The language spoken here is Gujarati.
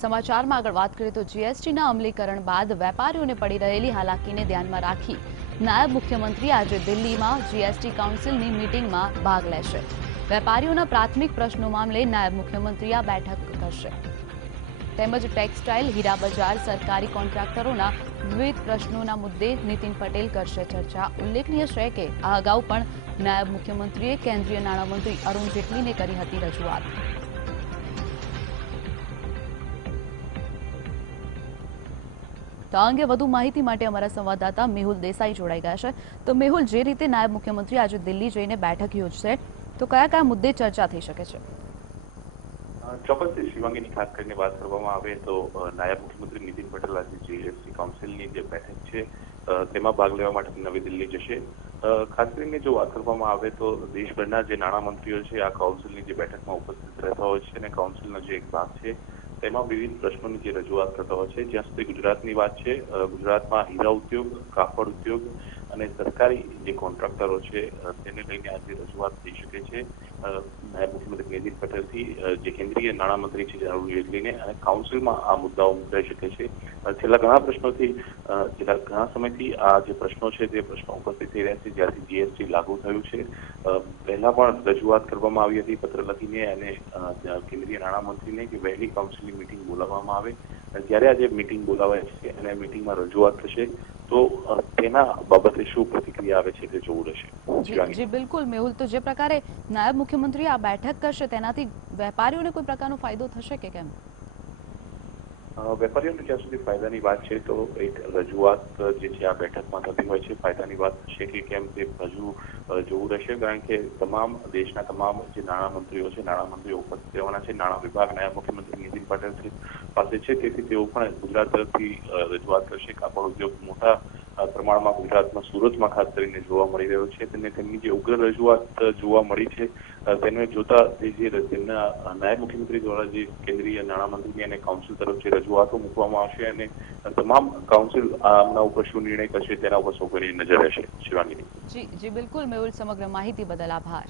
સમાચારમાં આગળ વાત કરીએ તો જીએસટીના અમલીકરણ બાદ વેપારીઓને પડી રહેલી હાલાકીને ધ્યાનમાં રાખી નાયબ મુખ્યમંત્રી આજે દિલ્હીમાં જીએસટી કાઉન્સિલની મીટિંગમાં ભાગ લેશે। વેપારીઓના પ્રાથમિક પ્રશ્નો મામલે નાયબ મુખ્યમંત્રી આ બેઠક કરશે તેમજ ટેક્સટાઇલ, હીરા બજાર, સરકારી કોન્ટ્રાક્ટરોના વિવિધ પ્રશ્નોના મુદ્દે નીતિન પટેલ કરશે ચર્ચા। ઉલ્લેખનીય છે કે આ અગાઉ પણ નાયબ મુખ્યમંત્રીએ કેન્દ્રીય નાણામંત્રી અરુણ જેટલીને કરી હતી રજૂઆત। તો આ અંગે વધુ માહિતી માટે અમારા સંવાદદાતા મેહુલ દેસાઈ જોડાઈ ગયા છે। તો મેહુલ, જે રીતે નાયબ મુખ્યમંત્રી આજે દિલ્હી જઈને બેઠક યોજશે તો કયા કયા મુદ્દે ચર્ચા થઈ શકે છે? ચોક્કસથી શિવાંગીની ખાસ કરીને વાત કરવામાં આવે તો નાયબ મુખ્યમંત્રી નીતિન પટેલ આજે જીએસટી કાઉન્સિલની જે બેઠક છે તેમાં ભાગ લેવા માટે નવી દિલ્હી જશે। ખાસ કરીને જો વાત કરવામાં આવે તો દેશભરના જે નાણામંત્રીઓ છે આ કાઉન્સિલની જે બેઠકમાં ઉપસ્થિત રહેતા હોય છે અને કાઉન્સિલનો જે એક ભાગ છે તેમાં વિવિધ પ્રશ્નોની જે રજૂઆત કરતા હોય છે। જ્યાં સુધી ગુજરાતની વાત છે, ગુજરાતમાં હીરા ઉદ્યોગ, કાપડ ઉદ્યોગ અને સરકારી જે કોન્ટ્રાક્ટરો છે તેને લઈને આજે રજૂઆત થઈ શકે છે નાયબ મુખ્યમંત્રી નીતિન પટેલથી, જે કેન્દ્રીય નાણામંત્રી છે અરુણ જેટલીને, અને કાઉન્સિલમાં આ મુદ્દાઓ મુદ્દાઈ શકે છે। છેલ્લા ઘણા સમયથી આ જે પ્રશ્નો છે તે પ્રશ્નો ઉપસ્થિત થઈ રહ્યા છે જ્યારથી જીએસટી લાગુ થયું છે। પહેલા પણ રજૂઆત કરવામાં આવી હતી પત્ર લખીને અને કેન્દ્રીય નાણામંત્રીને કે વહેલી કાઉન્સિલની મીટિંગ બોલાવવામાં આવે। જ્યારે આજે મીટિંગ બોલાવાય છે અને મીટિંગમાં રજૂઆત થશે તો તેના બાબતે શું પ્રતિક્રિયા આવે છે તે જોવું રહેશે। જી બિલકુલ મેહુલ, તો જે પ્રકારે નાયબ મુખ્યમંત્રી આ બેઠક કરશે તેનાથી વેપારીઓને કોઈ પ્રકારનો ફાયદો થશે કે કેમ? વેપારીઓને જ્યાં સુધી ફાયદાની વાત છે તો એક રજૂઆત જે છે આ બેઠકમાં થતી હોય છે, ફાયદાની વાત છે કે કેમ તે હજુ જોવું રહેશે, કારણ કે દેશના તમામ જે નાણામંત્રીઓ ઉપસ્થિત રહેવાના છે। નાણાં વિભાગ નાયબ મુખ્યમંત્રી નીતિન પટેલ પાસે છે, તેથી તેઓ પણ ગુજરાત તરફથી રજૂઆત કરશે। કાપડ ઉદ્યોગ મોટા પ્રમાણમાં ગુજરાતમાં, સુરતમાં ખાસ કરીને જોવા મળી રહ્યો છે અને તેમની જે ઉગ્ર રજૂઆત જોવા મળી છે તેને જોતા તેમના નાયબ મુખ્યમંત્રી દ્વારા જે કેન્દ્રીય નાણામંત્રી અને કાઉન્સિલ તરફ જે રજૂઆતો મૂકવામાં આવશે અને તમામ કાઉન્સિલ આમના ઉપર શું નિર્ણય કરશે તેના ઉપર સૌ કોઈની નજર રહેશે। શિવાંગી જી બિલકુલ મેહુલ, સમગ્ર માહિતી બદલ આભાર।